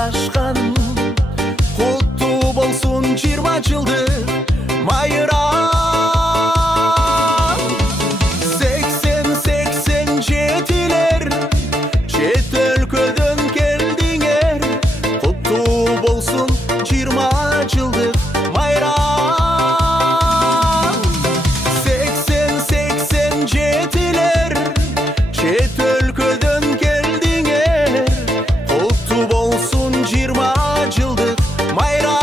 жашкан, куттуу болсун 20 жылдык майрам. 80-87-лер чет өлкөдөн келдиңер, куттуу болсун 20 жылдык майрам. 80-87-лер чет өлкөдөн келдиңер, куттуу болсун 20 жылдык майрам.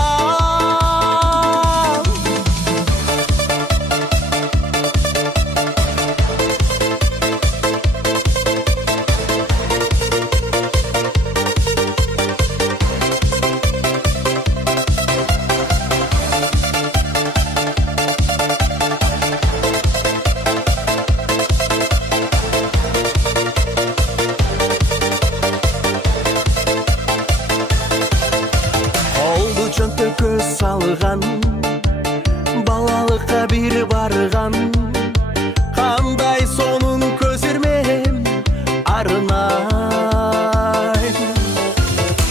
Колду чөнтөккө салган, балалыкка бир барган, кандай сонун көзүрмем арнай.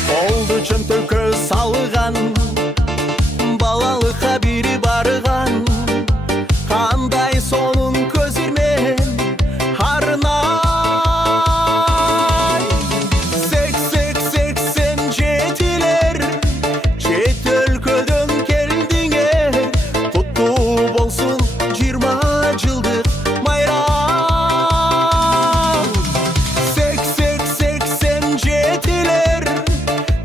Колду чөнтөккө салган, балалыкка бир барган, кандай сонун көзүрмем арнай. 80-87-лер чет өлкөдөн келдиңер, куттуу болсун 20 жылдык майрам. 80-87-лер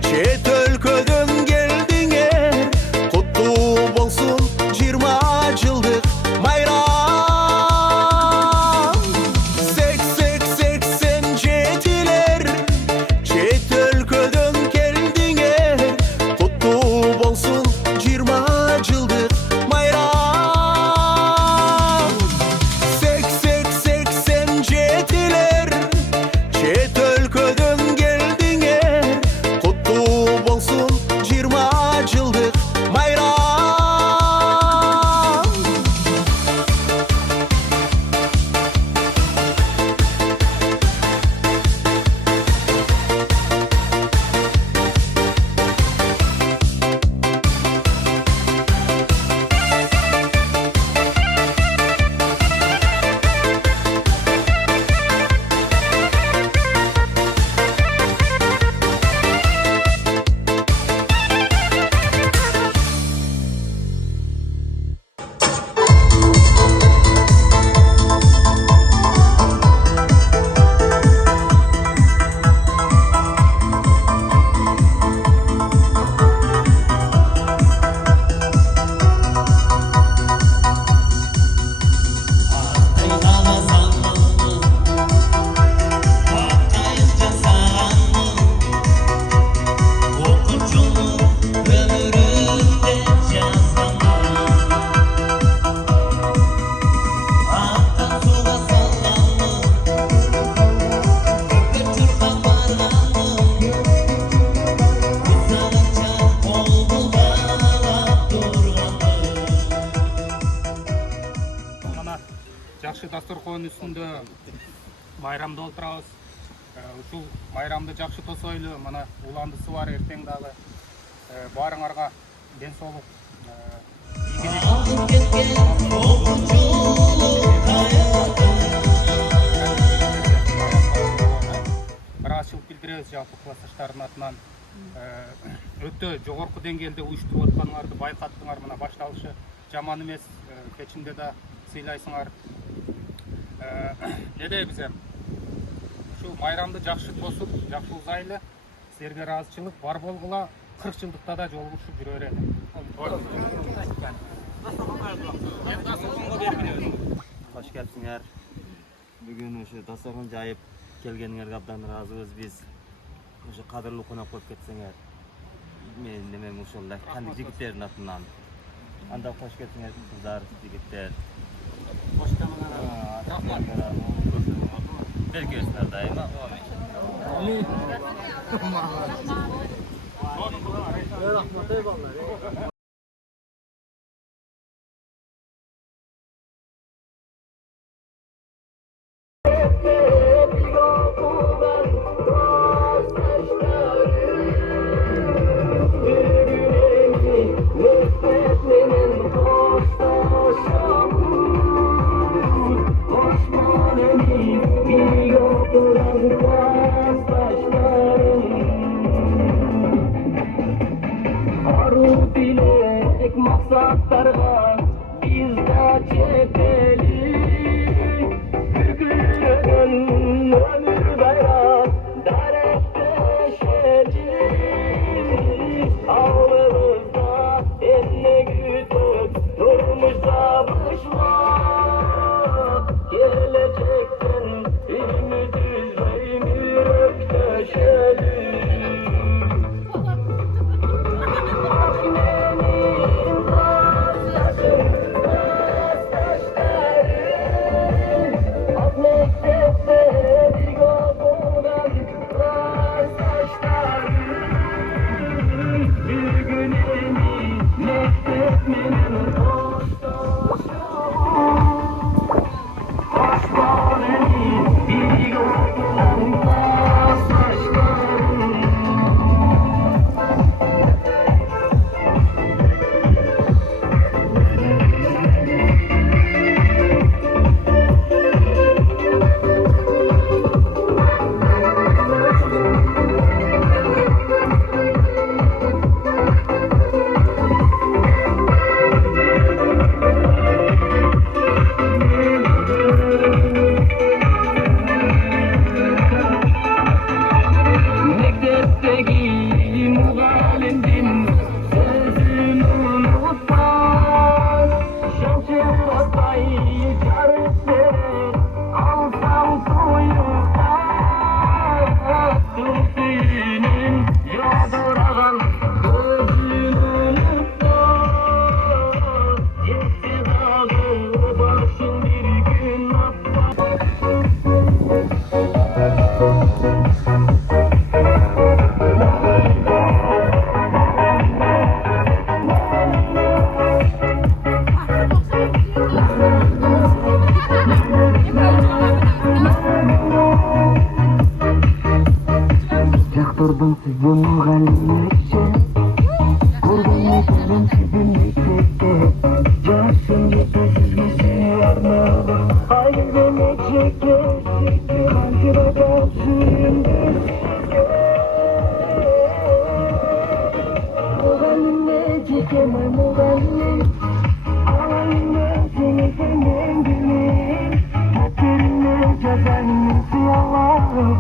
чет өлкөдөн келдиңер, куттуу болсун 20 жылдык майрам. 80-87-лер чет өлкөдөн келдиңер, куттуу болсун 20 жылдык майрам. 80-87-лер чет өлкөдөн келдиңер, куттуу болсун 20 жылдык майрам. Мына жакшы дасторкон үстүндө майрамды отурабыз. Ушул майрамды жакшы тосойлу. Мына уландысы бар эртең дагы. Баарыңарга ден соолук, ыраазычылык билдиребиз жалпы классташтардын атынан. Өтө жогорку деңгээлде уюштуруп атканыңарды байкаттыңар. Мына башталышы жаман эмес, кечинде да сыйлайсыңар. Элебиз эми ушул майрамды жакшы тосуп, жакшы узайлы. Силерге ыраазычылык бар болгула 40 жылдыкта да жолугушуп жүрө берели. Hoş келипсиңер. Бүгүн ушу дасторкон жайып келгениңерге абдан ыраазыбыз биз. Ушу кадырлуу конок болуп кетсеңер. Мен немем ушул кандик жигиттердин атынан. Анда хош келипсиңер кыздар, жигиттер. Кош келиңер. Рахмат. Беркесиңер дайыма. Рахмат eyvallah. maksatlarga biz de çetelik. Bugün ömür bayrak darekleşelim. Ağlımızda elle gütüp durmuşsa bışmak. Gelecekten ümit üzmeyi ökteşelim. Yaktırdım sizi muhallimlikçe, kurban yaşarım sizi mektepte. Yaşım yetersiz bizi armadım, hayır demeyecek gerçekte. Kalbime karşıyım muhallimle çekemem muhallim. Ağlayınca seni senden dinleyin. Kaderine cezayım Allah'ım.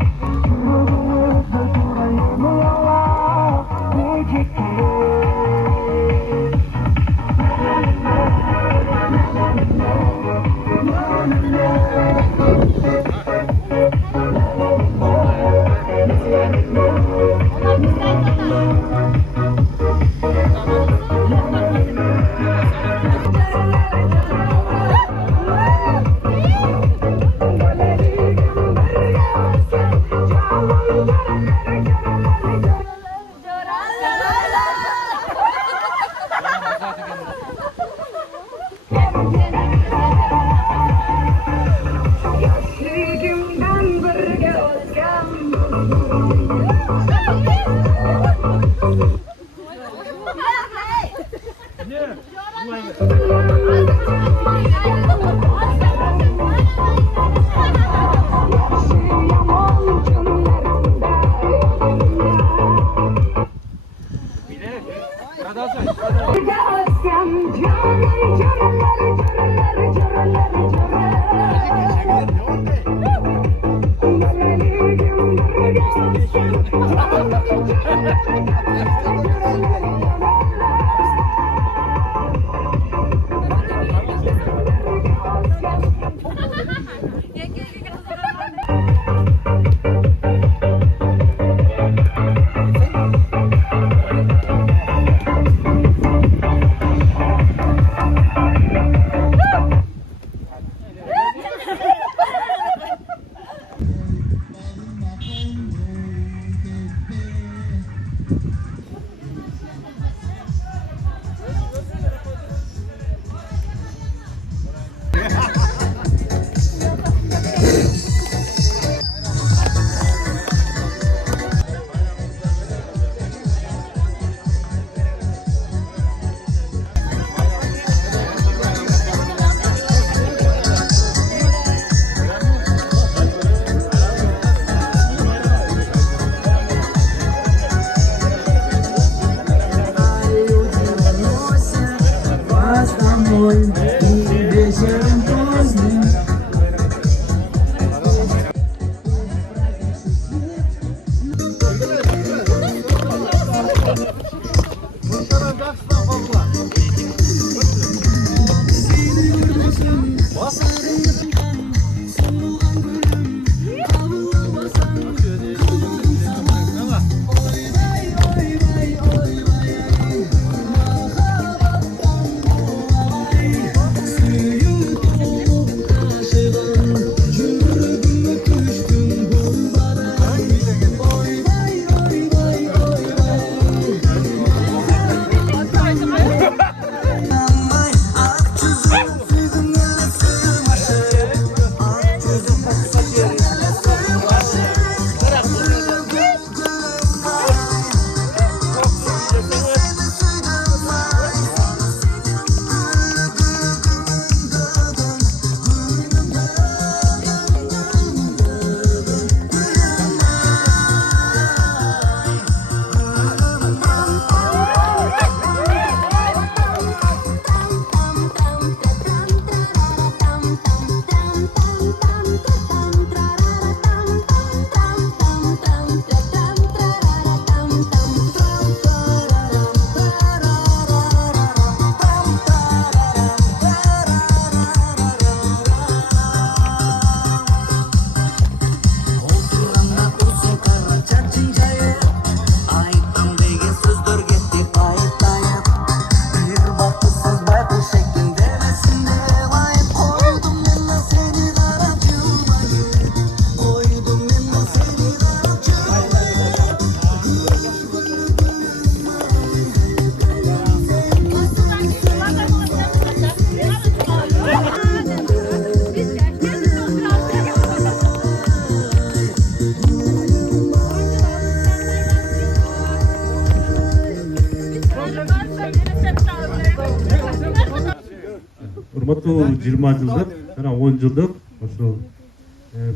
урматтуу 20 жылдык жана 10 жылдык ошо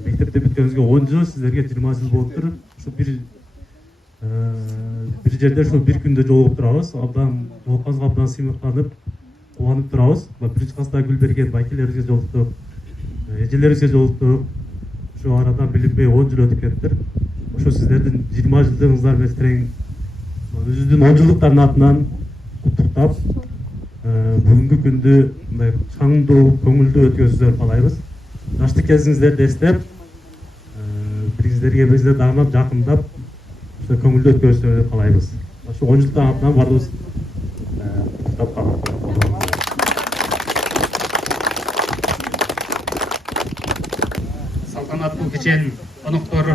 мектепте бүткөнүбүзгө 10 жыл, сиздерге 20 жыл болуптур. Ушу бир жерде ушул бир күндө жолугуп турабыз. Абдан жолукканыбызга абдан сыймыктанып, кубанып турабыз. Биринчи класста Гүлберген байкелерибизге жолуктук, эжелерибизге жолуктук. Ушу арадан билинбей 10 жыл өтүп кетиптир. Ошо сиздердин 20 жылдыгыңыздар менен терең өзүбүздүн 10 жылдыктардын атынан куттуктап, бүгүнкү күндү мындай чаңдуу, көңүлдүү өткөрүүңүздөрү каалайбыз. Жаштык кезиңиздерди эстеп, бириңиздерге биринизди дагынап, жакындап, ошо көңүлдүү өткөрүүңүздөрү каалайбыз. Ошо 10 жылдын атынан баарыбыз куттуктап калабыз. Салтанаттуу кечен коноктор,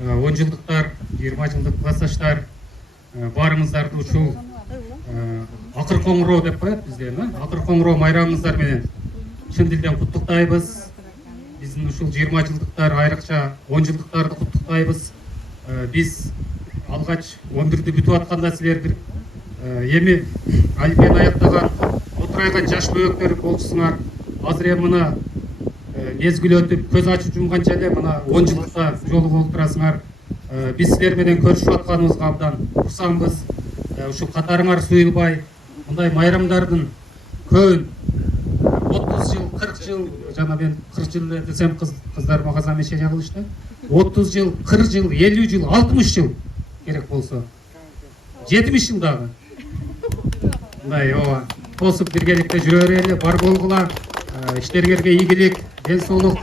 10 жылдыктар, 20 жылдык классташтар, баарыңыздарды ушул Акыр Коңгуроо деп коет бизде, Акыр Коңгуроо майрамыңыздар менен чын дилден куттуктайбыз. Биздин ушул 20 жылдыктар, айрыкча 10 жылдыктарды куттуктайбыз. Биз алгач 11-ди бүтүп атканда силер бир эми Олимпиада аяктаган отурайган жаш бөбөктөр болчусуңар. Азыр эми мына мезгил өтүп, көз ачып жумганча эле мына 10 жылдыкта жолу болуп турасыңар. Биз силер менен көрүшүп атканыбызга абдан курсанбыз. Ушул катарыңар суюлбай, мындай майрамдардын көбүн 30 жыл, 40 жыл, жана мен 40 жыл десем кыздар мага замечание кылышты. 30 жыл, 40 жыл, 50 жыл, 60 жыл керек болсо. 70 жыл дагы. Мындай ооба, тосуп биргеликте жүрө берели, бар болгула. Иштериңерге ийгилик, ден соолук,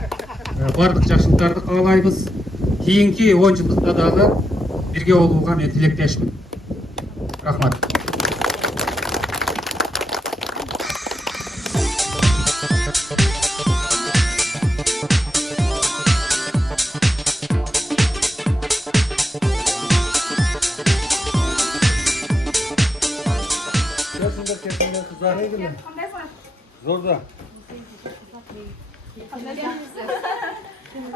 бардык жакшылыктарды каалайбыз. Кийинки 10 жылдыкта дагы бирге болууга мен тилектешмин. Рахмат. Zorda.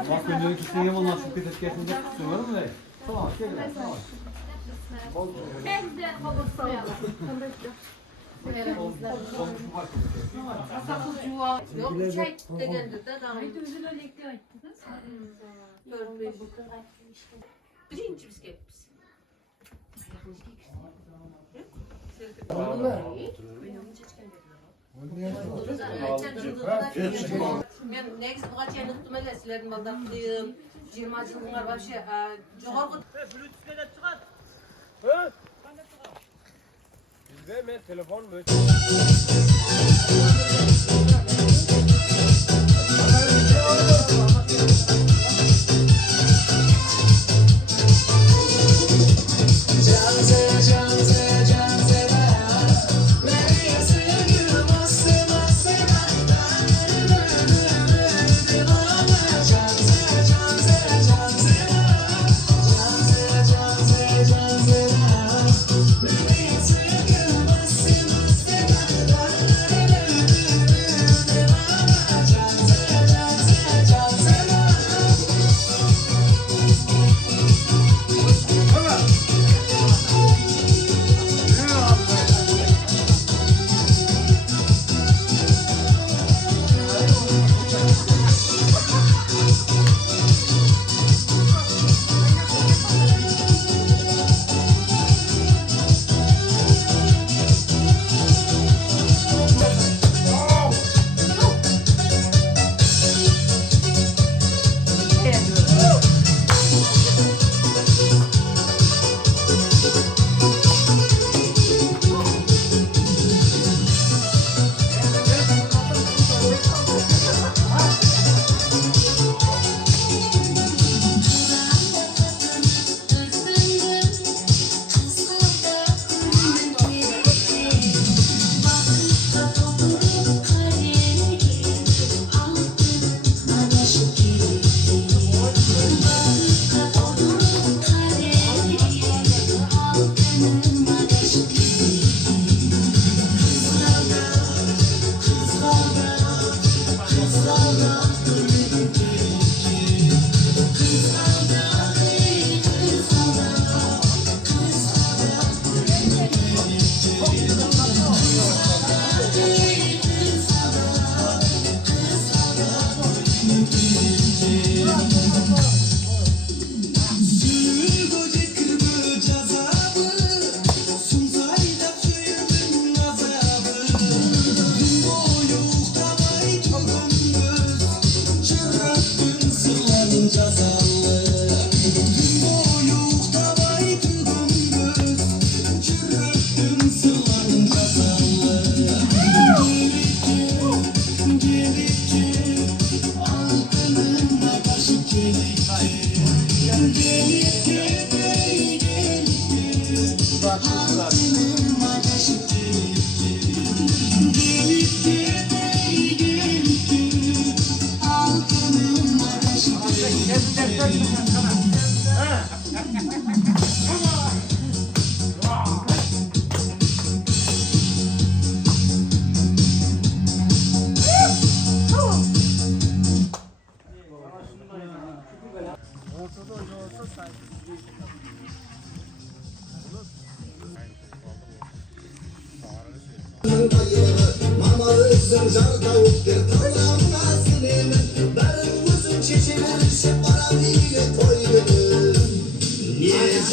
Bak önce ikisini ondan şu pidesi kesince tutuyor mu ne? Tamam, şöyle. Tamam. Yok çay degendir de daha. Birinci biz gelmişiz. Men negiz buga çeyin uqtum ele sizlerden balda qildim. 20 жылдыңар вообще жогорку Yes.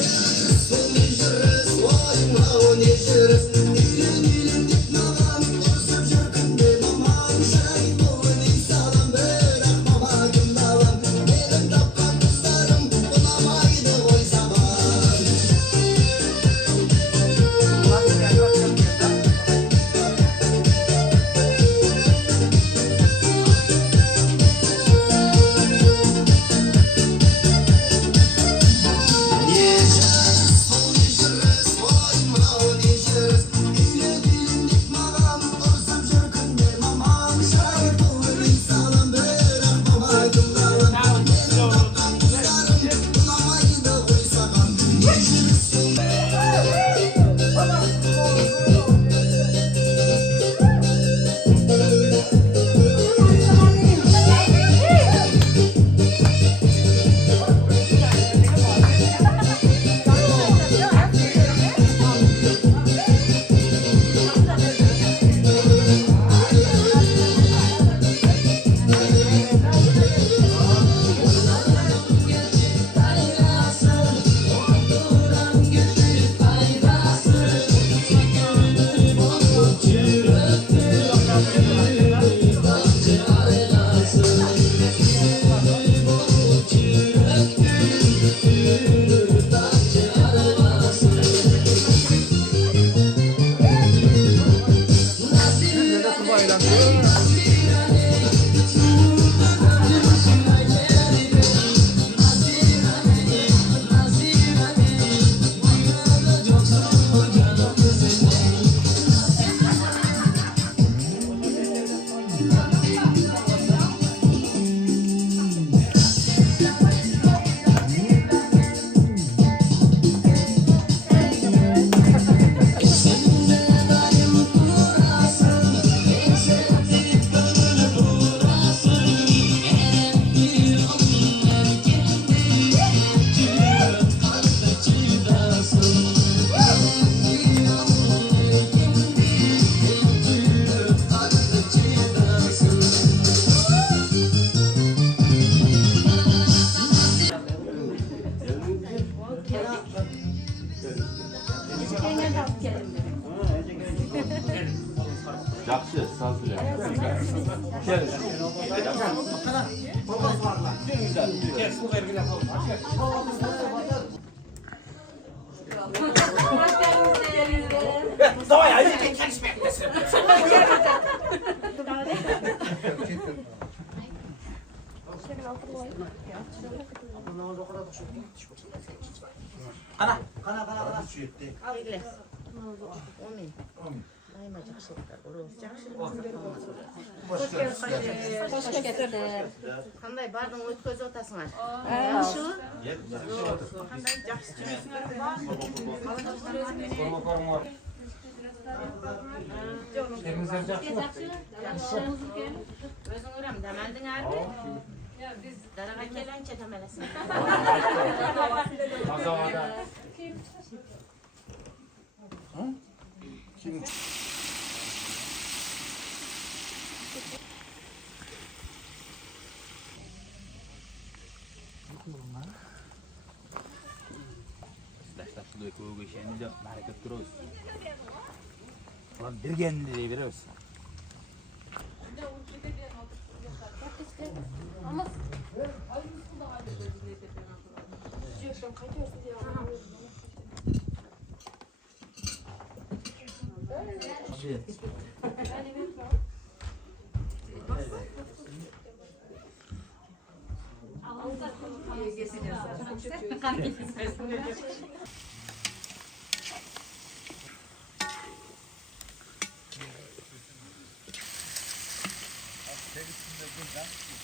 Жақсы, саз bilen. Hoş geldiniz. Hoş geldiniz. Qanday barding o'tkazib o'tasizlar? Yaxshi. Qanday yaxshi tushunasizlarmi? O'zing o'ram damaldinglarmi? Biz daraga kelancha damalasizlar. Şurada koygu işini de hareket kuruyoruz. Ulan bir kendi veriyoruz.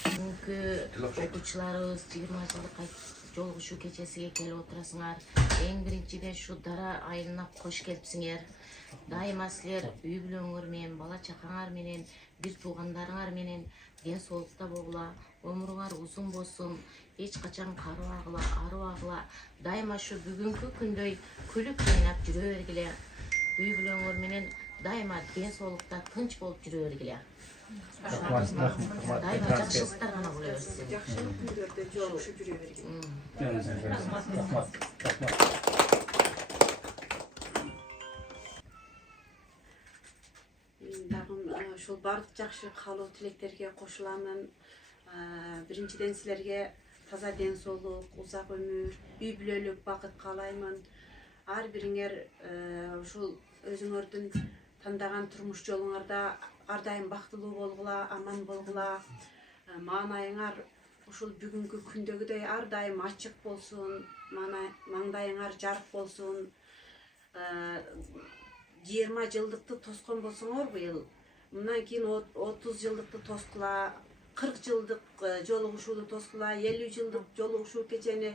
Bugünkü o'quvchilarimiz 20 yillik jolg'ushuv kechasiga kelib o'tirasizlar. Eng birinchidan shu dara ayilina qo'sh kelibsizlar. Doimo sizlar uy bulanlar men, bola chaqanglar menen, bir tuğanlaringlar menen den so'lqda bo'g'la, umringlar uzun bo'lsin, hech qachon qarvag'la, arvag'la, doimo shu bugungi kunday kulib o'ynab yuravergilar. Uy bulanlar menen doimo den so'lqda tinch bo'lib yuravergilar. Daima yaxshiliklar g'ana bo'laversin. Yaxshilik kunlarda jolg'ishib yuravergan. Dag'im shul barliq yaxshi qalov tileklarga qo'shilaman. Birinchidan sizlarga toza den so'liq, uzoq umr, uy bulanib vaqt qalayman. Har biringlar shul o'zinglardan tandagan turmush yo'linglarda ardayım baxtılуу bolgula, aman bolgula. Manayыңар ушул бүгүнкү күндөгүдөй ар дайым ачык болсун, маңдайыңар жарык болсун. 20 жылдыкты тоскон болсоңор быйыл, мындан кийин 30 жылдыкты тоскула, 40 жылдык жолугушууну тоскула, 50 жылдык жолугушуу кечени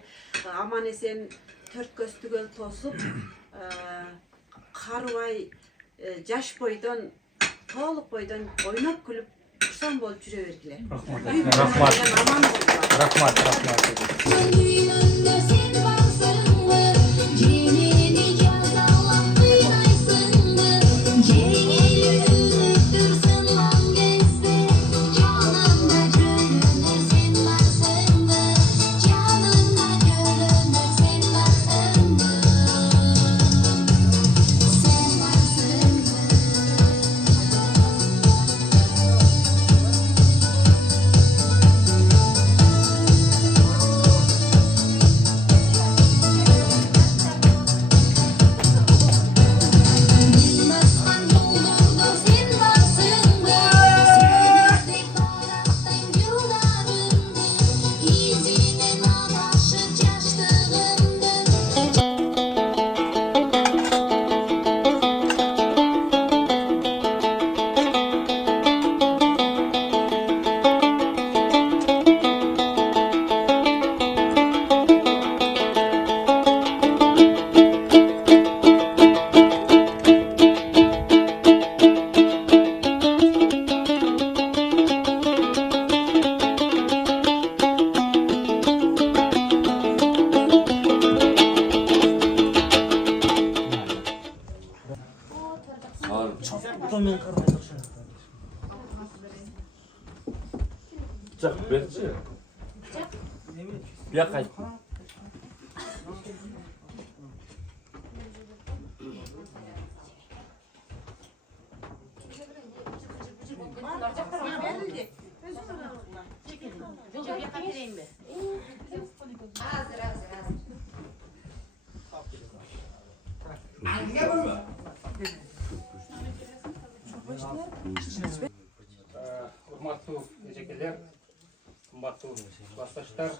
аман эсен төрт көз түгөл тосуп, карыбай жаш бойдон To'liq boydan oynab kulib xursand bo'lib yuraverdilar. Rahmat. Bıçak berçi. Bir yakay. берейinби? Азыр, азыр, азыр. Урматтуу эжекелер, кымбаттуу классташтар,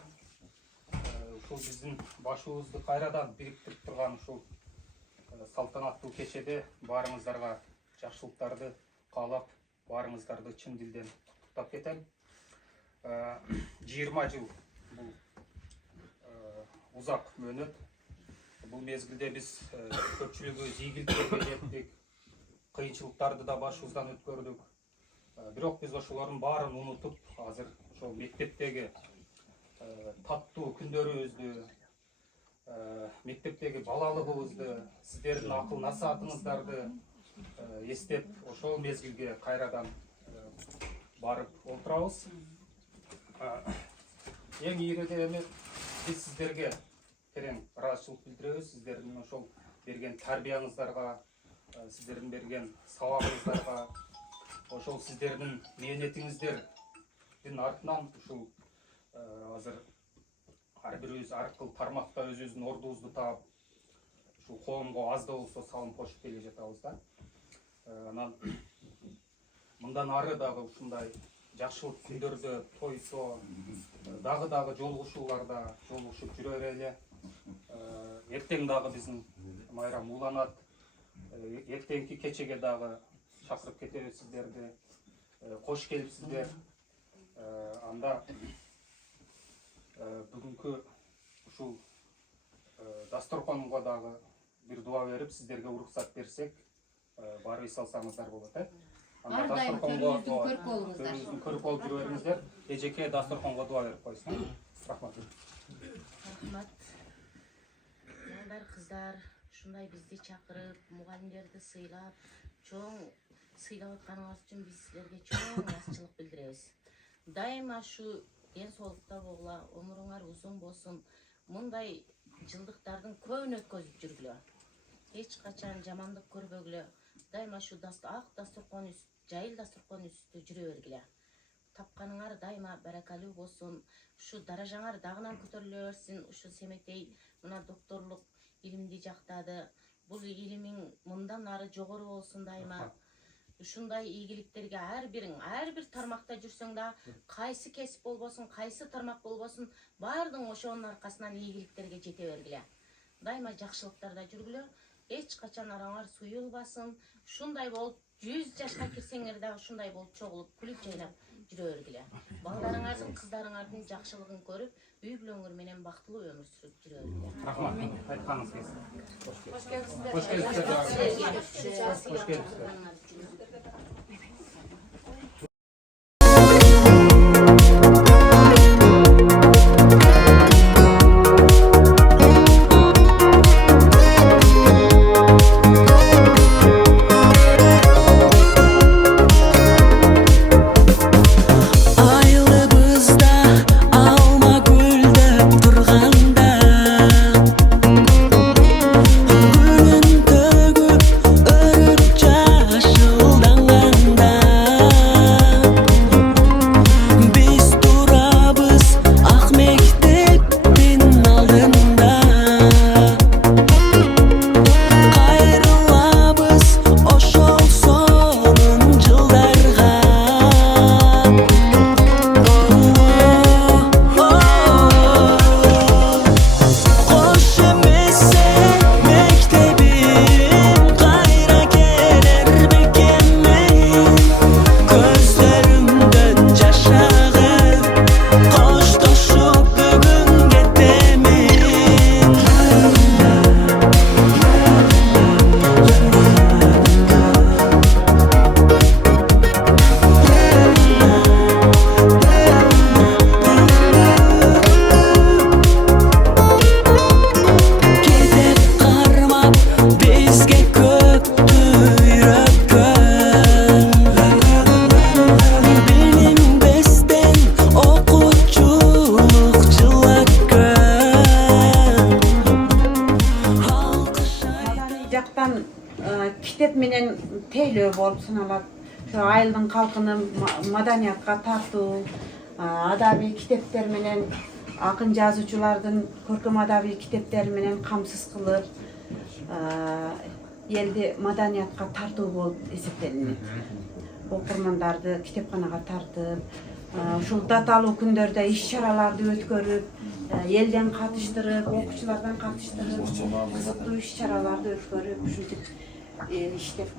ушул биздин башыбызды кайрадан бириктирип турган ушул салтанаттуу кечеде баарыңыздарга жакшылыктарды каалап, баарыңыздарды чын дилден куттуктап кетем. 20 жыл бул узак мөөнөт. Бул мезгилде биз көпчүлүгүбүз ийгиликтерге жеттик, кыйынчылыктарды да башыбыздан өткөрдүк. Бирок биз ошолордун баарын унутуп, азыр ошол мектептеги таттуу күндөрүбүздү, мектептеги балалыгыбызды, сиздердин акыл насаатыңыздарды эстеп, ошол мезгилге кайрадан барып олтурабыз. Эң ийреден биз сиздерге терең ыраазычылык билдиребиз. Сиздердин ошол берген тарбияңыздарга, сиздердин берген сабагыңыздарга, ошол сиздердин мээнетиңиздердин артынан ушул азыр ар бирибиз ар кыл тармакта өзүбүздүн ордубузду таап, ушул коомго аз да болсо салым кошуп келе жатабыз да. Анан мындан ары дагы ушундай жакшылык күндөрдө, тойсо, дагы жолугушууларда жолугушуп жүрө берели. Эртең дагы биздин майрам уланат. Эртеңки кечеге дагы чакырып кетебиз сиздерди. Кош келипсиздер. Анда бүгүнкү ушул дасторконго дагы бир дуа берип, сиздерге уруксат берсек, барып үй салсаңыздар болот, Анда дасторконго көрүп болуп жүрө бериңиздер. Эжеке дасторконго дуа берип койсун. Рахмат. Рахмат. Жандар, кыздар, ушундай бизди чакырып, мугалимдерди сыйлап, чоң сыйлап атканыңыз үчүн биз силерге чоң ыраазычылык билдиребиз. Дайыма ушу ден соолукта болгула, өмүрүңөр узун болсун. Мындай жылдыктардын көбүн өткөзүп жүргүлө. Эч качан жамандык көрбөгүлө. Дайыма ушу ак дасторкон үстү, жайыл дасторкон үстү жүрө бергиле. Тапканыңар дайыма баракалуу болсун. Ушу даражаңар дагынан көтөрүлө берсин. Ушу Семетей мына докторлук илимди жактады. Бул илимиң мындан ары жогору болсун дайыма. Ушундай ийгиликтерге ар бир тармакта жүрсөң да, кайсы кесип болбосун, кайсы тармак болбосун, баардыгың ошонун аркасынан ийгиликтерге жете бергиле. Дайыма жакшылыктарда жүргүлө. Эч качан араңар суюлбасын. Ушундай болуп 100 жашка кирсеңер да ушундай болуп чогулуп, күлүп жайнап жүрө бергиле. Балдарыңардын, кыздарыңардын жакшылыгын көрүп, үй бүлөңөр менен бактылуу өмүр сүрүп жүрө бергиле. Рахмат. Айтканыңыз келсин. Хош келипсиздер. Хош келипсиздер. Китеп менен тейлөө болуп саналат. Айылдын калкынын маданиятка тартуу, Adabi kitepler menen akın жазуучулардын көркөm адаби китептери менен камсыз кылып, элди маданиятка тартуу болуп эсептелинет. Окурмандарды китепканага тартып, ушул даталуу күндөрдө иш-чараларды өткөрүп, элден катыштырып, окуучулардан катыштырып, кызыктуу иш-чараларды өткөрүп, ушинтип иштеп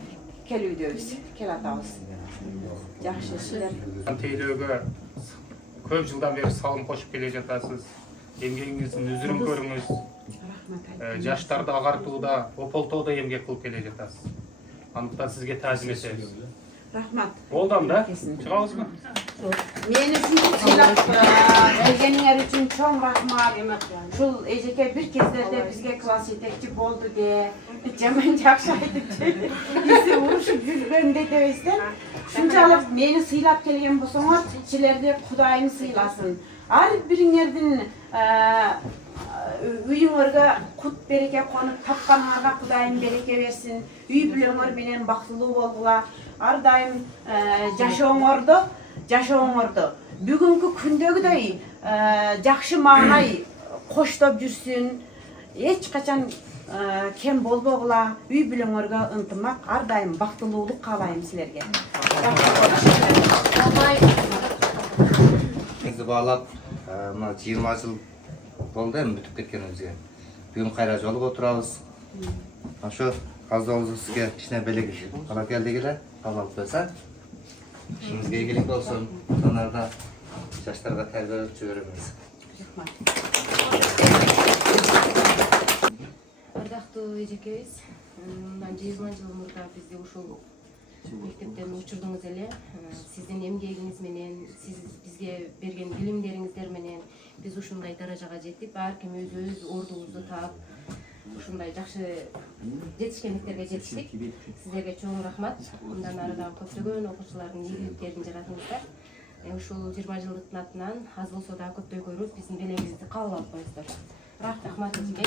келүүдөбүз, келатабыз. Жакшы силер тейлөөгө көп жылдан бери салым кошуп келе жатасыз. Эмгегиңиздин үзүрүн көрүңүз. Жаштарды агартууда, ополтоодо эмгек кылып келе жатасыз. Андыктан сизге таазим этебиз. рахмат. Болдам да? Чыгабызбы? Мени сыйлап келгениңер үчүн чоң рахмат. Ушул эжеке бир кездерде бизге класс жетекчи болду де, жаман жакшы айтып бизди урушуп жүргөндө дебестен, ушунчалык мени сыйлап келген болсоңор, силерди Кудайым сыйласын. Ар бириңердин үйүңөргө кут береке конуп тапканыңарга Кудайым береке берсин. Үй бүлөңөр менен бактылуу болгула. Ар дайым жашооңордо бүгүнкү күндөгүдөй жакшы маанай коштоп жүрсүн. Эч качан кем болбогула. Үй бүлөңөргө ынтымак, ар дайым бактылуулук каалайм силерге. Сізді бағалап, мына 20 жыл болды эми бүтүп кеткенибизге. Бүгүн кайра жолугуп отурабыз. Ошо каздообузду сизге кичине белек ала келдик эле, кабыл алып койсо. İşimizге ийгилик болсун. Сонарда жаштарга тарбиялап жиберебиз. Ардактуу эжекебиз, мындан 20 жыл мурда бизди ушул мектептен учурдуңуз эле. Сиздин эмгегиңиз менен, сиз бизге берген билимдериңиздер менен биз ушундай даражага жеттик. Ар ким өз ордубузду таап, ушундай жакшы жетишкендиктерге жетиштик. Сиздерге чоң рахмат. Мындан ары дагы көптөгөн окуучулардын ийгиликтерин жаратыңыздар. Ушул 20 жылдыктын атынан аз болсо да көптөй көрүп, биздин белегибизди кабыл алып коюңуздар. Рахмат эжеке.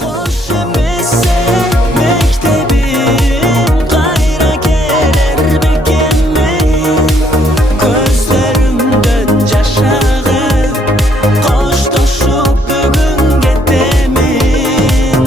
Hoş emese mektebim Kayra gelir bekemem Gözlerimden yaşağı Koştoşup bugün getemin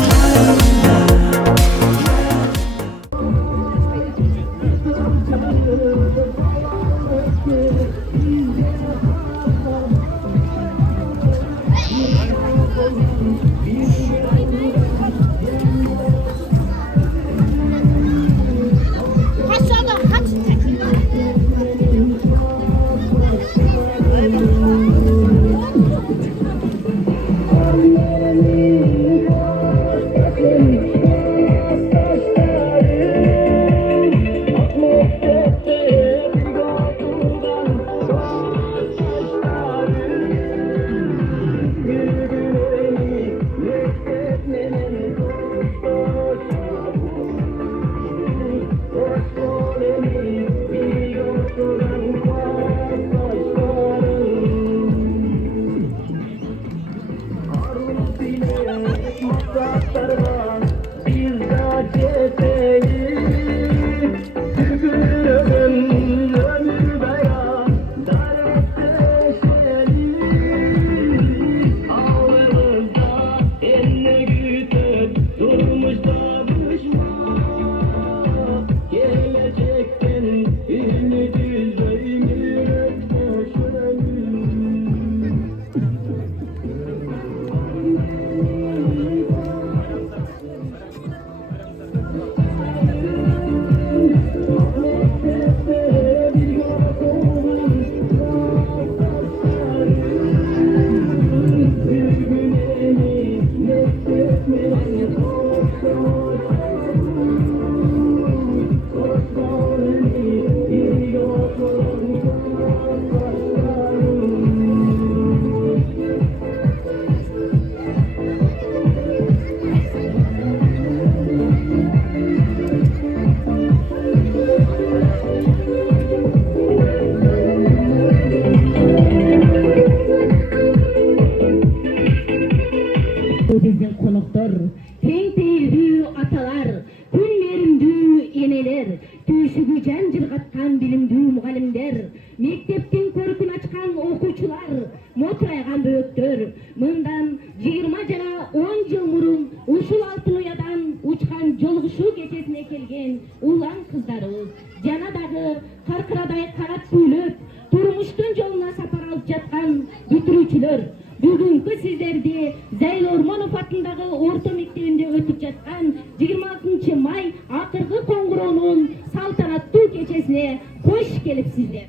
өкүлдөрү, бүгүнкү сиздерди Зайыл Ормонов атындагы орто мектебинде өтүп жаткан 26 май акыркы коңгуроонун салтанаттуу кечесине кош келипсиздер.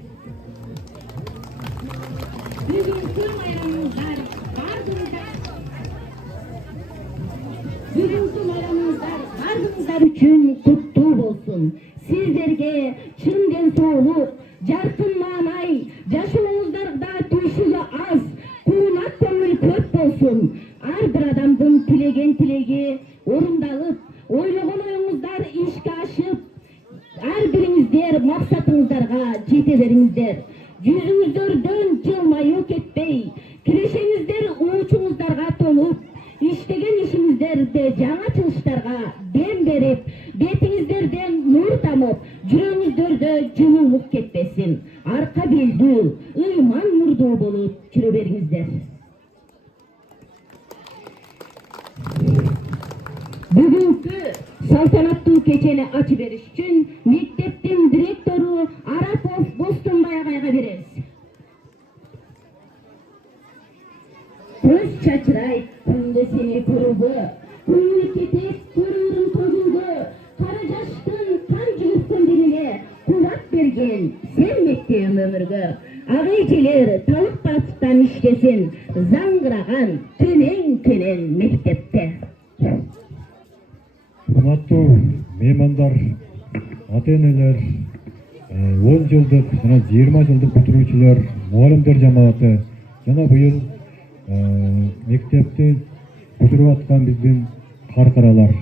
Бүгүнкү майрамыңыздар бардыгыңыздар үчүн куттуу болсун. Сиздерге чын ден соолук, жаркын маанай, жашооңуздарда түйшүгү аз, куунат көңүл көп болсун. Ар бир адамдын тилеген тилеги орундалып, ойлогон оюңуздар ишке ашып, ар бириңиздер максатыңыздарга жете бериңиздер. Жүзүңүздөрдөн жылмаюу кетпей, кирешеңиздер уучуңуздарга толуп, иштеген ишиңиздерде жаңа чыгыштарга дем берип, бетиңиздерден нур тамып, жүрөгүңүздөрдө жылуулук кетпесин. Арка белдүү, ыйман нурдуу болуп жүрө бериңиздер. Бүгүнкү салтанаттуу кечени ачып бериш үчүн мектептин директору Арапов Бостонбай агайга беребиз. Көз чачырайт күндө сени көрүүгө, көңүл кетет көрүүрүн көзүңгө, кара жаштын кан жүгүрткөн денене кубат берген сен мектебим өмүргө. Ак эжелер талыкпастан иштесин, заңгыраган кенен мектепте. Урматтуу меймандар, ата-энелер, 10 жылдык жана 20 жылдык бүтүрүүчүлөр, мугалимдер жамааты жана быйыл мектепти бүтүрүп аткан биздин каркаралар.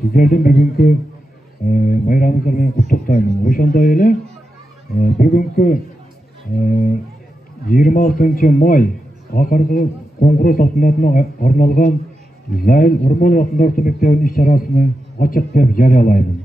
Сиздердин бүгүнкү майрамыңыздар менен куттуктаймын. Ошондой эле бүгүнкү 26 май акыркы коңгуроо салтанатына арналган Зайыл Ормонов атындагы орто мектебинин иш-чарасыны ачык деп жарыялаймын.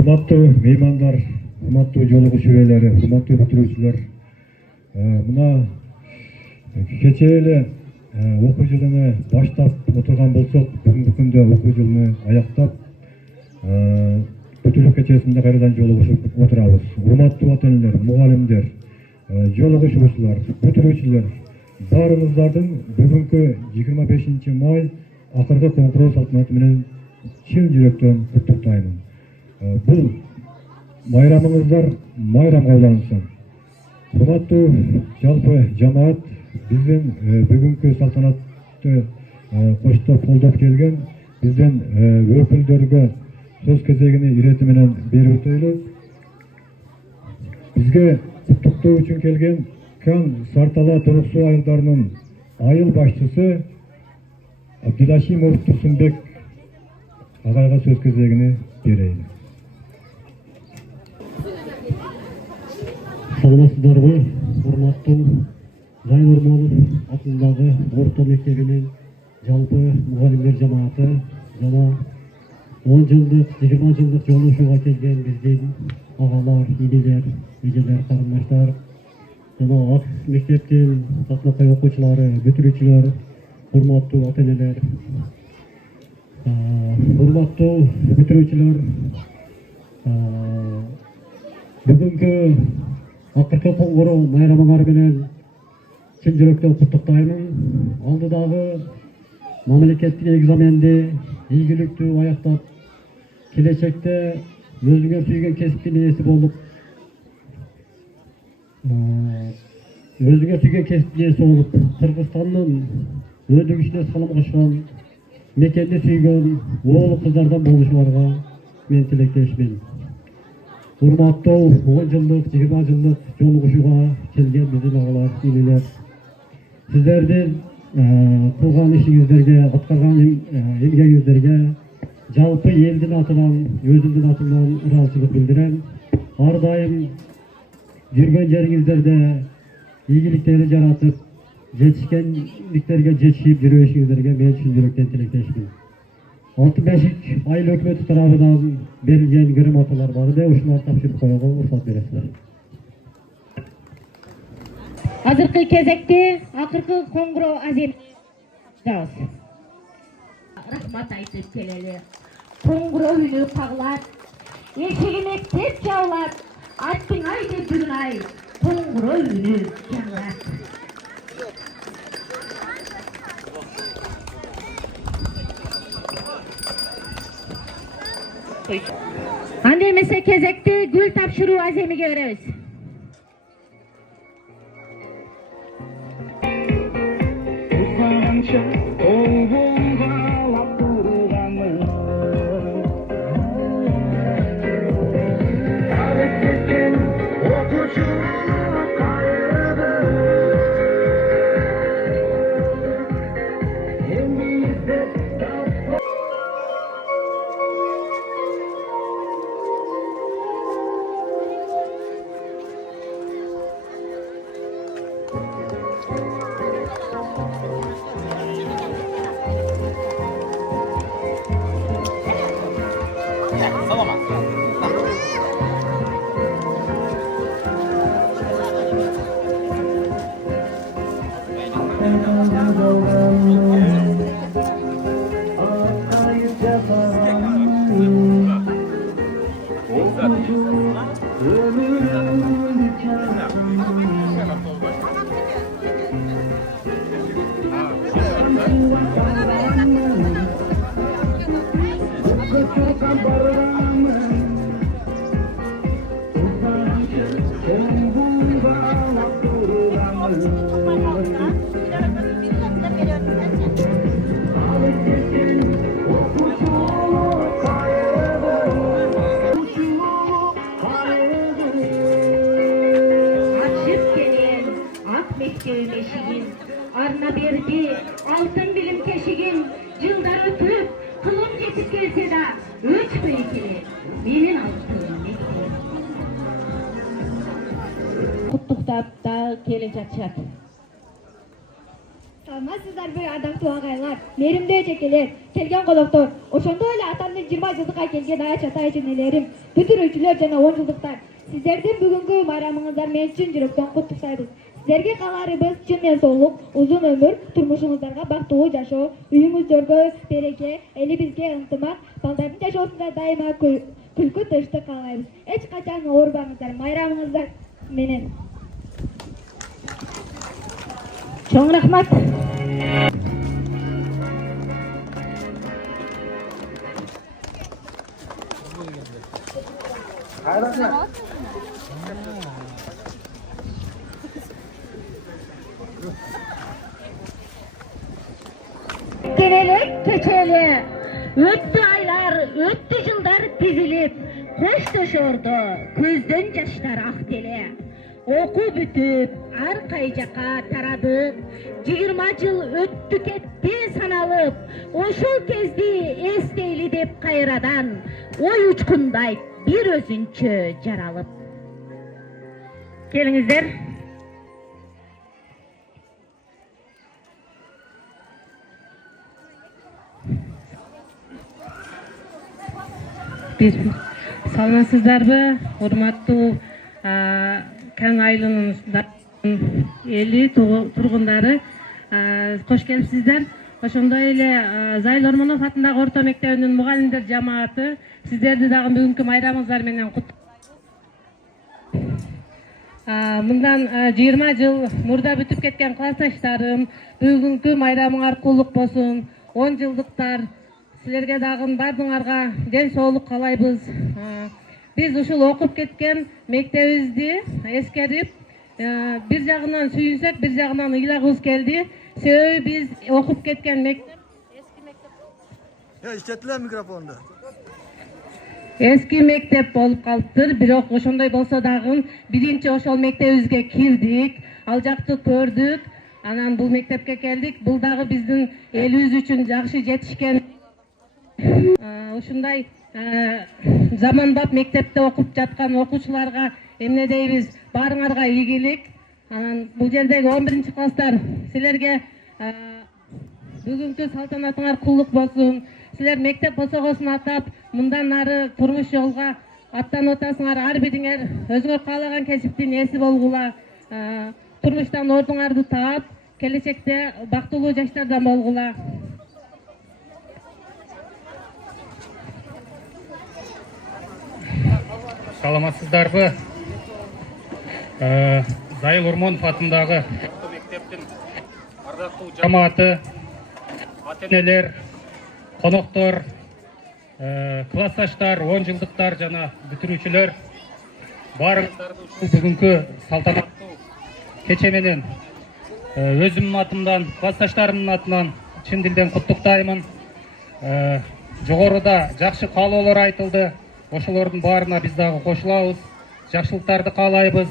Урматтуу меймандар, урматтуу жолугуш үйлери, урматтуу бүтүрүүчүлөр, мына кечээ эле окуу жылыны баштап отурган болсок, бүгүнкү күндө окуу жылыны аяктап, бүтүрүү кечесинде кайрадан жолугушуп отурабыз. Урматтуу ата-энелер, мугалимдер, жолугушуучулар, бүтүрүүчүлөр, баарыңыздардын бүгүнкү 25 май акыркы коңгуроо салтанаты менен чын жүрөктөн куттуктаймын. Бул майрамыңыздар майрамга улансын. Урматтуу жалпы жамаат, биздин бүгүнкү салтанатты коштоп колдоп келген биздин өкүлдөргө сөз кезегини ирети менен берип өтөйлү. Бизге куттуктоо үчүн келген Кан Сартала Торук суу айылдарынын айыл башчысы Абдилашимов Турсунбек агайга сөз кезегини берейин. Саламатсыздарбы, урматтуу Жай Нурманов атындагы орто мектебинин жалпы мугалимдер жамааты жана 10 жылдык, 20 жылдык жолугушууга келген биздин агалар, инелер, эжелер, карындаштар жана ак мектептин Таснакай окуучулары, бүтүрүүчүлөр, урматтуу ата-энелер, урматтуу бүтүрүүчүлөр, бүгүнкү акыркы коңгуроо майрамыңар менен чын жүрөктөн куттуктаймын. Алдыдагы мамлекеттик экзаменди ийгиликтүү аяктап, келечекте өзүңөр сүйгөн кесиптин ээси болуп, Кыргызстандын өндүгүчүнө салам кошкон, мекенди сүйгөн оолу кыздардан болушуңарга мен тилектешмин. Урматтуу 10 жылдык, 20 жылдык жолугушууга келген биздин агалар, инелер, сиздердин кылган ишиңиздерге, аткарган эмгегиңиздерге жалпы элдин атынан, өзүмдүн атымдан ыраазычылык билдирем. Ар дайым жүргөн жериңиздерде ийгиликтерди жаратып, жетишкендиктерге жетишип жүрө беришиңиздерге мен чын жүрөктөн тилектешмин. Алтын бешик айыл өкмөтү тарабынан берилген грамоталар бар да, ушуларды тапшырып коюуга уруксат бересиздер. Азыркы кезекте акыркы коңгуроо азем рахмат айтып келели. Коңгуроо үнү кагылат, эшигине теп жабылат, аттың ай деп бүгүн ай, коңгуроо үнү жаңылат. Анда эмесе кезекте гүл тапшыруу аземиге беребиз. Arna berdi, altın bilim keşigin, yıllar ötüp, kılım geçip gelse de, üç büyükleri, benim altın mekteğim. Kutlukta da gelecek çat. Саламатсыздар бе ардактуу агайлар, мээримдүү эжекелер, келген конокторор, ошондой эле атамдын 20 жылдыкка келген аяч ата эженелерим, бүтүрүүчүлөр жана 10 жылдыктар. Сиздердин бүгүнкү майрамыңыздар менен чын жүрөктөн куттуктайбыз. Сиздерге кааларыбыз чын ден соолук, узун өмүр, турмушуңуздарга бактылуу жашоо, үйүңүздөргө береке, элибизге ынтымак, балдардын жашоосунда дайыма күлкү тынчтык каалайбыз. Эч качан оорубаңыздар, майрамыңыздар менен. Чоң рахмат. Gelerek keçeli, öttü aylar, öttü yıllar dizilip, koş döşürdü, gözden yaşlar akteli. Oku bütüp, ар кай жака тарадык. 20 жыл өттү кетти саналып, ошол кезди эстейли деп кайрадан, ой учкундай бир өзүнчө жаралып. Келиңиздер. Саламатсыздарбы, урматтуу Кан айылынын эли тургундары, кош келипсиздер. Ошондой эле Зайыл Ормонов атындагы орто мектебинин мугалимдер жамааты сиздерди дагы бүгүнкү майрамыңыздар менен мындан 20 жыл мурда бүтүп кеткен классташтарым, бүгүнкү майрамыңар куллук болсун. 10 жылдыктар силерге дагы бардыңарга ден соолук каалайбыз. Биз ушул окуп кеткен мектебибизди эскерип, бир жагынан сүйүнсөк, бир жагынан ыйлагыбыз келди. Себеби биз окуп кеткен мектеп İşlettiler mikrofonda. эски мектеп болуп калыптыр. Бирок ошондой болсо дагы биринчи ошол мектебибизге кирдик, ал жакты көрдүк, анан бул мектепке келдик. Бул дагы биздин элибиз үчүн жакшы жетишкен. Ушундай заманбап мектепте окуп жаткан окуучуларга эмне дейбиз? Баарыңарга ийгилик. Анан бул жердеги 11 класстар силерге бүгүнкү салтанатыңар куллук болсун. Силер мектеп босогосун атап, мындан ары турмуш жолго аттанып атасыңар. Ар бириңер өзүңөр каалаган кесиптин ээси болгула. Турмуштан ордуңарды таап, келечекте бактылуу жаштардан болгула. Саламатсыздарбы? Зайыл Ормонов атындагы мектептин ардактуу жамааты, ата-энелер, коноктор, классташтар, 10 жылдыктар жана бүтүрүүчүлөр баарыңыздарды ушул бүгүнкү салтанаттуу кече менен өзүмдүн атымдан, классташтарымдын атынан чын дилден куттуктаймын. Жогоруда жакшы каалоолор айтылды. Ошолордун баарына биз дагы кошулабыз. Жакшылыктарды каалайбыз.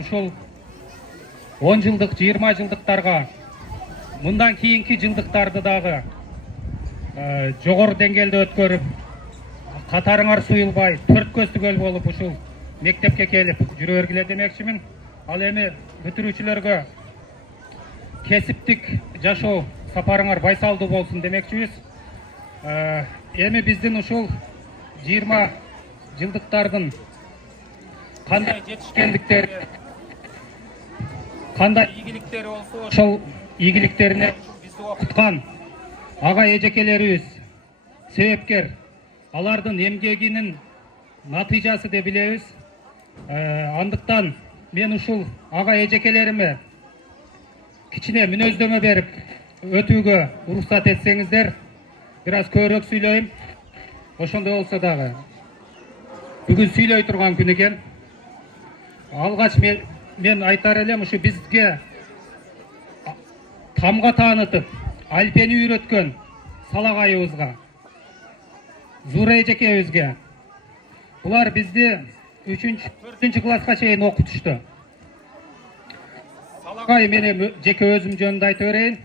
Ушул 10 жылдык, 20 жылдыктарга, мындан кийинки жылдыктарды дагы жогору деңгээлде өткөрүп, катарыңар суюлбай, төрт көстүгөл болуп ушул мектепке келип жүрө бергиле демекчимин. Ал эми бүтүрүүчүлөргө кесиптик жашоо сапарыңар байсалдуу болсун демекчибиз. Эми биздин ушул 20 жылдыктардын кандай жетишкендиктери, кандай ийгиликтери болсо, ошол ийгиликтерине бизди окуткан ага эжекелерибиз себепкер. Алардын эмгегинин натыйжасы деп билебиз. Андыктан мен ушул ага эжекелериме кичине мүнөздөмө берип өтүүгө уруксат этсеңиздер. Бир аз көбүрөөк сүйлөйм. Ошондой болсо дагы бүгүн сүйлөй турган күн экен. Алгач мен айтар элем, ушу бизге тамга таанытып, альпени үйрөткөн салагайыбызга, Зура эжекебизге. Булар бизди 3-4 класска чейин окутушту. Салагай менен жеке өзүм жөнүндө айта берейин.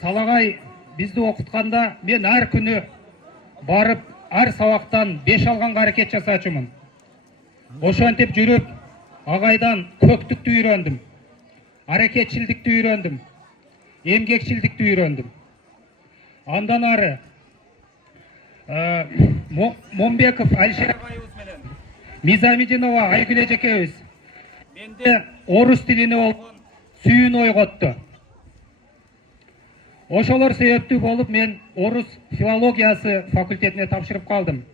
Салагай бизди окутканда мен ар күнү барып, ар сабактан 5 алганга аракет жасачумун. Ошентип жүрүп, агайдан көктүктү үйрөндүм. Аракетчилдикти үйрөндүм. Эмгекчилдикти үйрөндүм. Андан ары Момбеков Алишер агайыбыз менен Мизамидинова Айгүл эжекебиз менде орус тилине болгон сүйүүнү ойготту. Ошолор себептүү болуп мен орус филологиясы факультетине тапшырып калдым.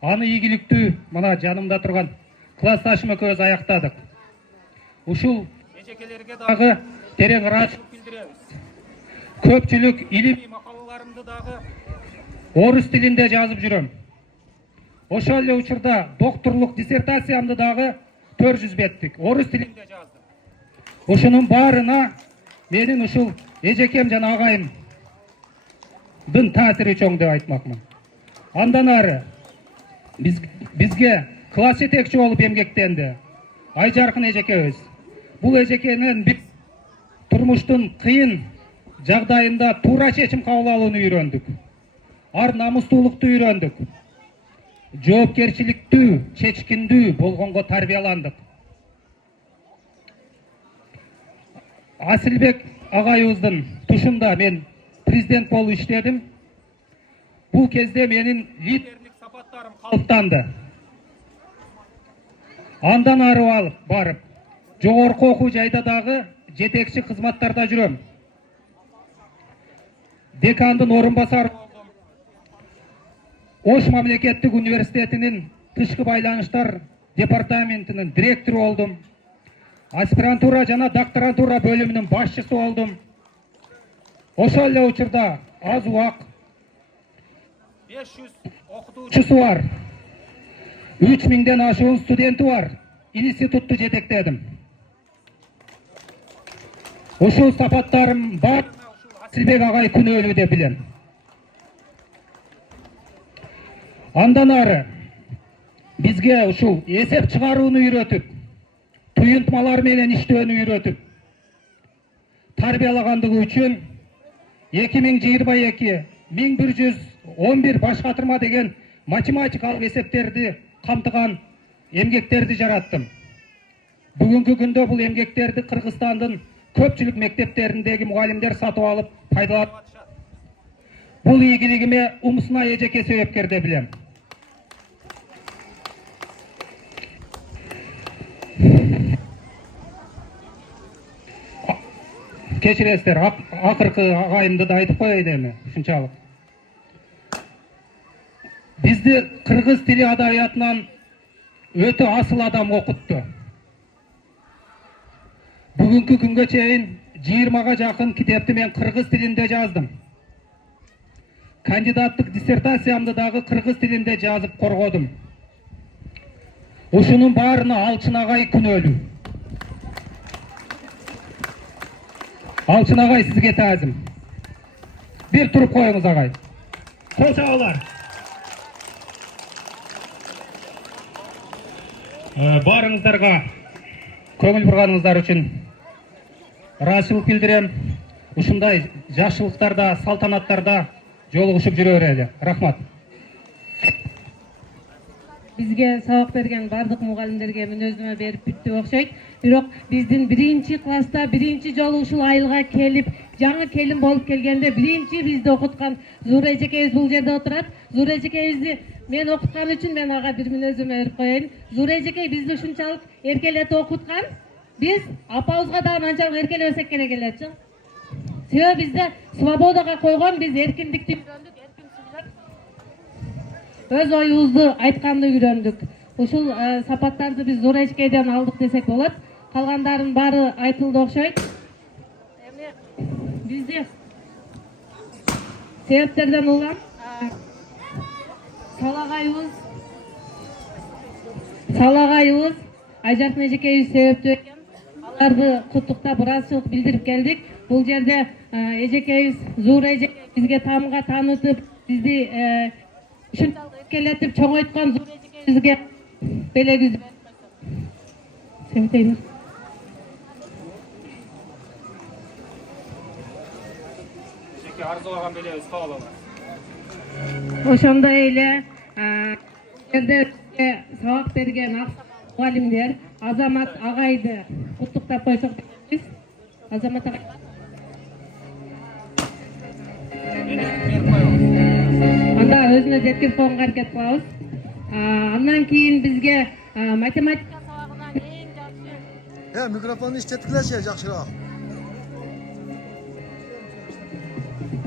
Аны ийгиликтүү мына жанымда турган классташым экөөбүз аяктадык. Ушул эжекелерге дагы терең ыраазычылык билдиребиз. Көпчүлүк илимий макалаларымды дагы орус тилинде жазып жүрөм. Ошол эле учурда докторлук диссертациямды дагы 400 беттик орус тилинде жаздым. Ушунун баарына менин ушул эжекем жана агайымдын таасири чоң деп айтмакмын. Андан ары бизге класс жетекчи болуп эмгектенди Айжаркын эжекебиз. Бул эжекенен биз турмуштун кыйын жагдайында туура чечим кабыл алууну үйрөндүк. Ар намустуулукту үйрөндүк. Жоопкерчиликтүү, чечкиндүү болгонго тарбияландык. Асилбек агайыбыздын тушунда мен президент болуп иштедим. Бул кезде менин лидерлик сапаттарым калыптанды. Андан ары барып, жогорку окуу жайда дагы жетекчи кызматтарда жүрөм. Декандын орун басары болдум. Ош мамлекеттик университетинин тышкы байланыштар департаментинин директору болдум. Аспирантура жана докторантура бөлүмүнүн башчысы болдум. Ошол эле учурда аз убак 500 окутуучусу бар. 3000ден ашуун студенти бар. Институтту жетектедим. Ушул сапаттарым бар. Асилбек агай күнөөлүү деп билем. Андан ары бизге ушул эсеп чыгарууну үйрөтүп, туюнтмалар менен иштөөнү үйрөтүп, тарбиялагандыгы үчүн 2022-1111 баш катырма деген математикалык эсептерди камтыган эмгектерди жараттым. Бүгүнкү күндө бул эмгектерди Кыргызстандын көпчүлүк мектептериндеги мугалимдер сатып алып пайдаланып атышат. Бул ийгилигиме Умсуна эжеке себепкер деп билем. Кечиресиздер, акыркы агайымды да айтып коеюн эми, ушунчалык. Бизди кыргыз тили адабиятынан өтө асыл адам окутту. Бүгүнкү күнгө чейин 20га жакын китепти мен кыргыз тилинде жаздым. Кандидаттык диссертациямды дагы кыргыз тилинде жазып коргодум. Ушунун баарына Алчын агай күнөөлүү. Алчын агай сизге таазим. Бир туруп коюңуз агай. Кол чабуулар. Баарыңыздарга көңүл бурганыңыздар үчүн ыраазычылык билдирем. Ушундай жакшылыктарда, салтанаттарда жолугушуп жүрө берели. Рахмат. Бизге сабак берген бардык мугалимдерге мүнөздөмө берип бүттү окшойт. Бирок биздин 1-класста 1-жолу ушул айылга келип, жаңы келин болуп келгенде биринчи бизди окуткан Зуура эжекебиз бул жерде отурат. Зуура эжекебизди мен окуткан үчүн мен ага бир мүнөздөмө берип коеюн. Зуура эжекей бизди ушунчалык эркелетип окуткан. Биз апабызга дагы анчалык эркелебесек керек элечи. Себеби бизде свободага койгон, биз эркиндикти үйрөндүк, эркин сүйлөп өз оюбузду айтканды үйрөндүк. Ушул сапаттарды биз Зуура эжекейден алдык десек болот. Калгандарынын баары айтылды окшойт. Эми бизди себептерден улам салагайыбыз Айжаркын эжекейибиз себептүү экен. Аларды куттуктап ыраазычылык билдирип келдик. Бул жерде эжекейибиз Зуура эжекей бизге тамга таанытып, бизди ушунчалык эркелетип чоңойткон Зуура эжекейибизге белегибизди себептейбиз. Эжеке арзулаган белебиз кабыл алат. Ошондой эле жерде сабак берген мугалимдер Азамат агайды куттуктап койсок дейбиз. Азамат агай. Анда өзүнө жеткирип койгонго аракет кылабыз. Андан кийин бизге математика сабагынан эң жакшы. Микрофонду иштеткилечи жакшыраак.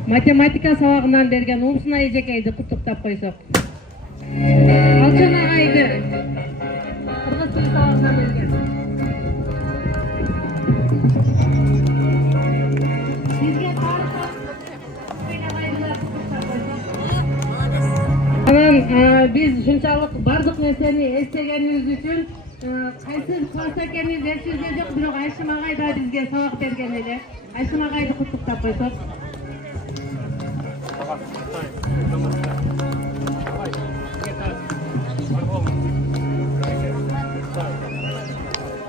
Математика сабагынан берген Умсуна эжекейди куттуктап койсок. Алчын агайды кыргыз тили сабагынан берген. Бизге анан биз ушунчалык бардык нерсени эстегенибиз үчүн кайсы класс экенибиз эсибизде жок, бирок Айшым агай да бизге сабак берген эле. Айшым агайды куттуктап койсок.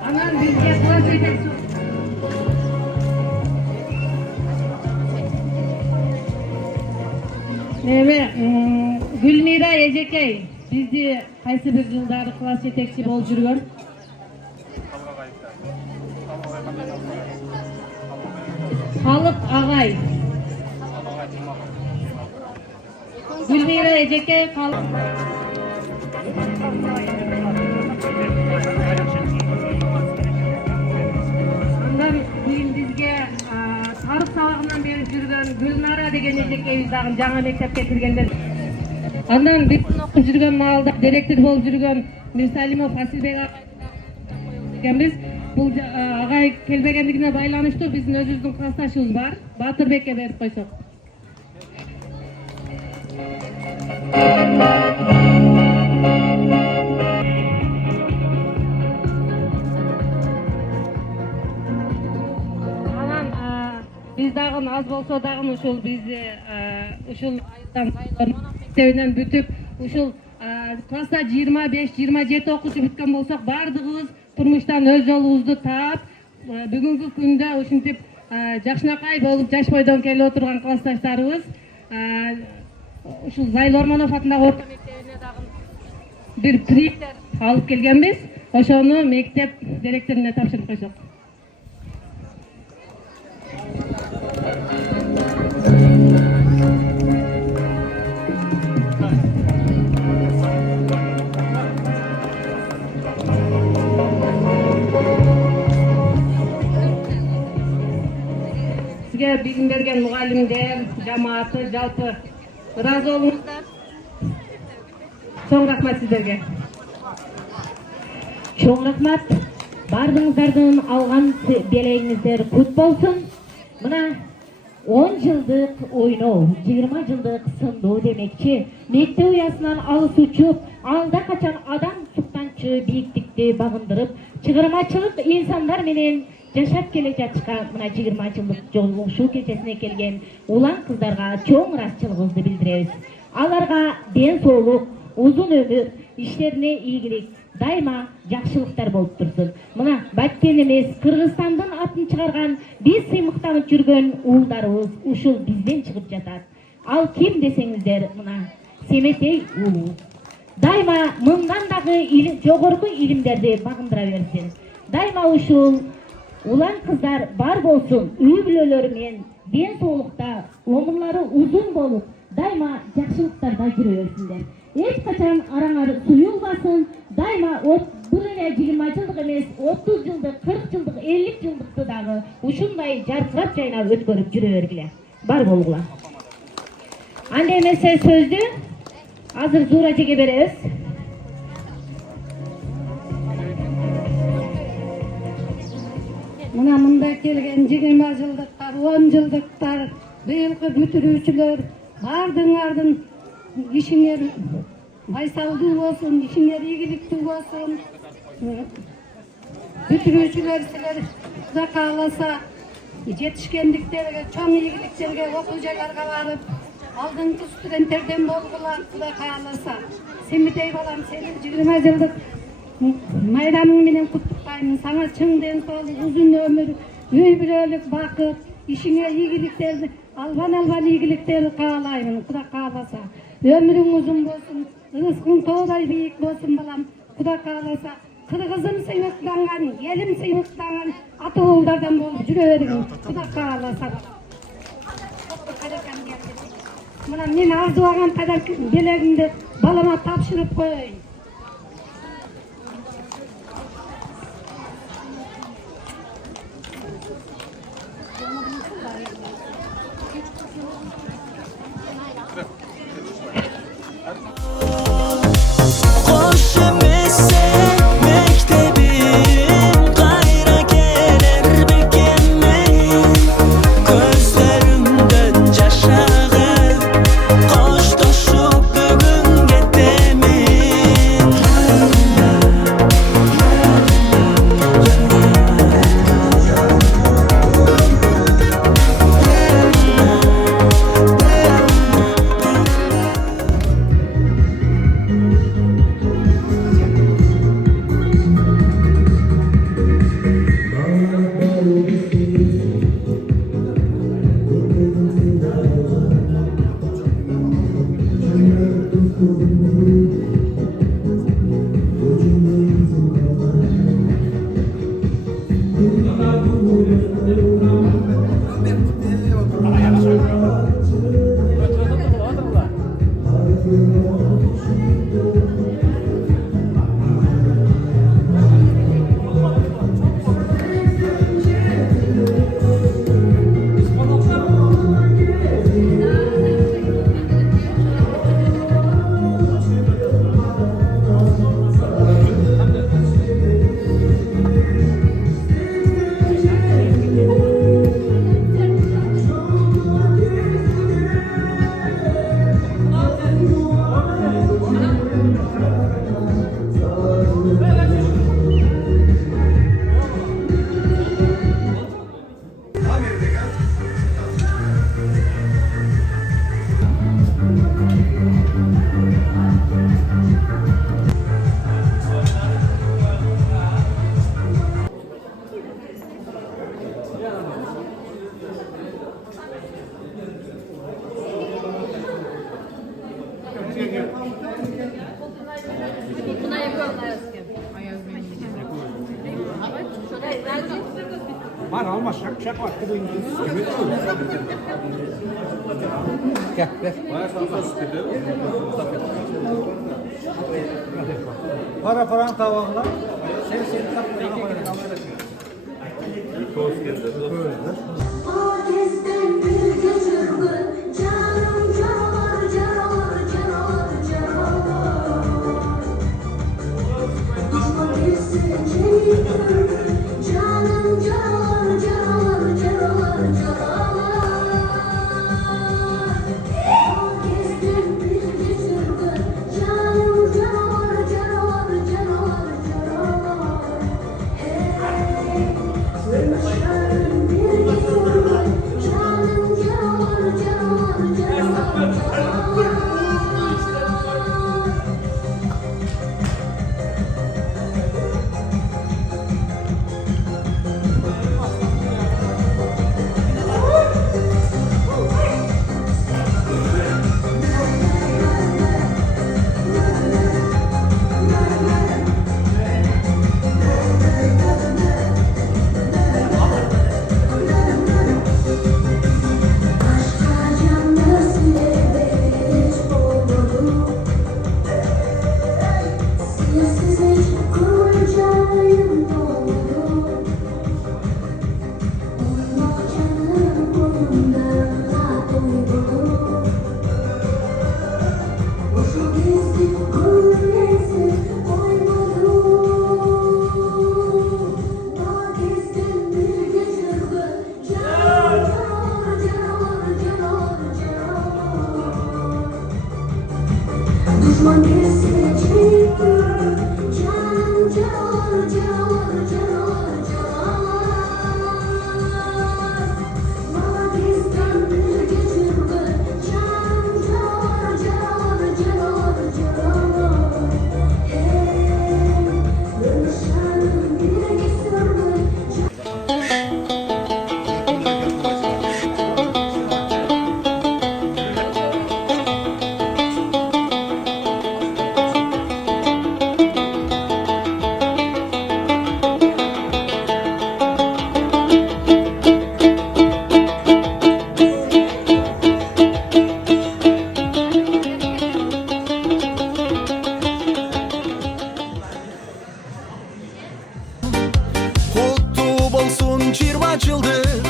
Анан бизге класс жетекчи Гүлмира Эжекей бизди кайсы бир жылдары класс жетекчи болуп жүргөн. Халык агай. Гүлмира Эжекей Андан бүгүн бизге тарых сабагынан берип жүргөн Гүлнара деген эжекейбиз дагы жаңы мектепке киргендер. Андан бир күн окуп жүргөн маалда директор болуп жүргөн Мирсалимов Асилбек экенбиз. Бул агай келбегендигине байланыштуу биздин өзүбүздүн классташыбыз бар. Батырбекке берип койсок. Биз дагы аз болсо дагы ушул бизди ушул айылдан мектебинен бүтүп ушул класста 25-27 окуучу бүткөн болсок баардыгыбыз турмуштан өз жолубузду таап бүгүнкү күндө ушинтип жакшынакай болуп жаш бойдон келип отурган классташтарыбыз ушул Зайыл Орманов атындагы орто мектебине дагы бир приздер алып келгенбиз. Ошону мектеп директоруна тапшырып койсок. Сизге билим берген мугалимдер, жамааты, жалпы ыраазы болуңуздар. Чоң рахмат сиздерге. Чоң рахмат. Бардыңыздардын алган белегиңиздер кут болсун. Мына 10 жылдык ойноо, 20 жылдык сындоо демекчи. Мектеп уясынан алысучу, алда качан адам суктанчы бийиктикти багындырып, чыгармачылык инсандар менен жашап келе жатышкан мына 20 жылдык жолугушуу кечесине келген улан кыздарга чоң ыраазычылыгыбызды билдиребиз. Аларга ден соолук, узун өмүр, иштерине ийгилик, дайыма жакшылыктар болуп турсун. Мына Баткенimiz Кыргызстандын атын чыгарган, биз сыймыктанып жүргөн уулдарыбыз ушул бизден чыгып жатат. Ал ким десеңиздер, мына Семетей уулу. Дайыма мындан дагы жогорку илимдерди багындыра берсин. Дайыма ушул улан кыздар бар болсун, үй бүлөлөрү менен ден соолукта, өмүрлөрү узун болуп, дайыма жакшылыктарда жүрө берсиндер. Эч качан араңар суюлбасын, дайыма бул эле 20 жылдык эмес, 30 жылдык, 40 жылдык, 50 жылдыкты дагы ушундай жаркырап жайнап өткөрүп жүрө бергиле. Бар болгула. Анда эмесе сөздү азыр Зуура эжеге беребиз. Мына мында келген 20 жылдыктар, 10 жылдыктар, быйылкы бүтүрүүчүлөр бардыңардын ишиңер байсалдуу болсун, ишиңер ийгиликтүү болсун. Бүтүрүүчүлөр силер Кудай кааласа жетишкендиктерге, чоң ийгиликтерге, окуу жайларга барып, алдыңкы студенттерден болгула Кудай кааласа. Семетей балам, сени 20 жылдык майрамың менен куттуктайм. Сага чың ден соолук, узун өмүр, үй бүлөлүк бакыт, ишиңе ийгиликтерди, албан ийгиликтерди каалайм. Кудай кааласа. Өмүрүң узун болсун, рызкың тоодай бийик болсун балам. Кудай кааласа. Кыргызым сыймыктанган, элим сыймыктанган ата уулдардан болуп жүрө бериң. Кудай кааласа. Мына мен арзулаган белегимди балама тапшырып коеюн. Koş emese mektebim kayra gelir bekemin gözlerimden yaşağıp koştoşup bugün getemin Var alma şak var. Gel ver. Paranın tavağına. Sen tapmaya Pakistan'dan bir göçürgün, canım canavar, canavar, canavar, canavar. Düşman kesecek, canım canavar, canavar, canavar, canavar. Pakistan'dan bir göçürgün, canım canavar, canavar, canavar, canavar. Hey, ölmüşlerin bir göçürgün, canım canavar, canavar, canavar, canavar. Düşman kesecek, canım canavar, canavar, canavar, canavar. Pakistan bir göçürgün, canım canavar, canavar, canavar, canavar. Hey, ölmüşlerin bir göçürgün. Kutlu bolsun 20 жылдык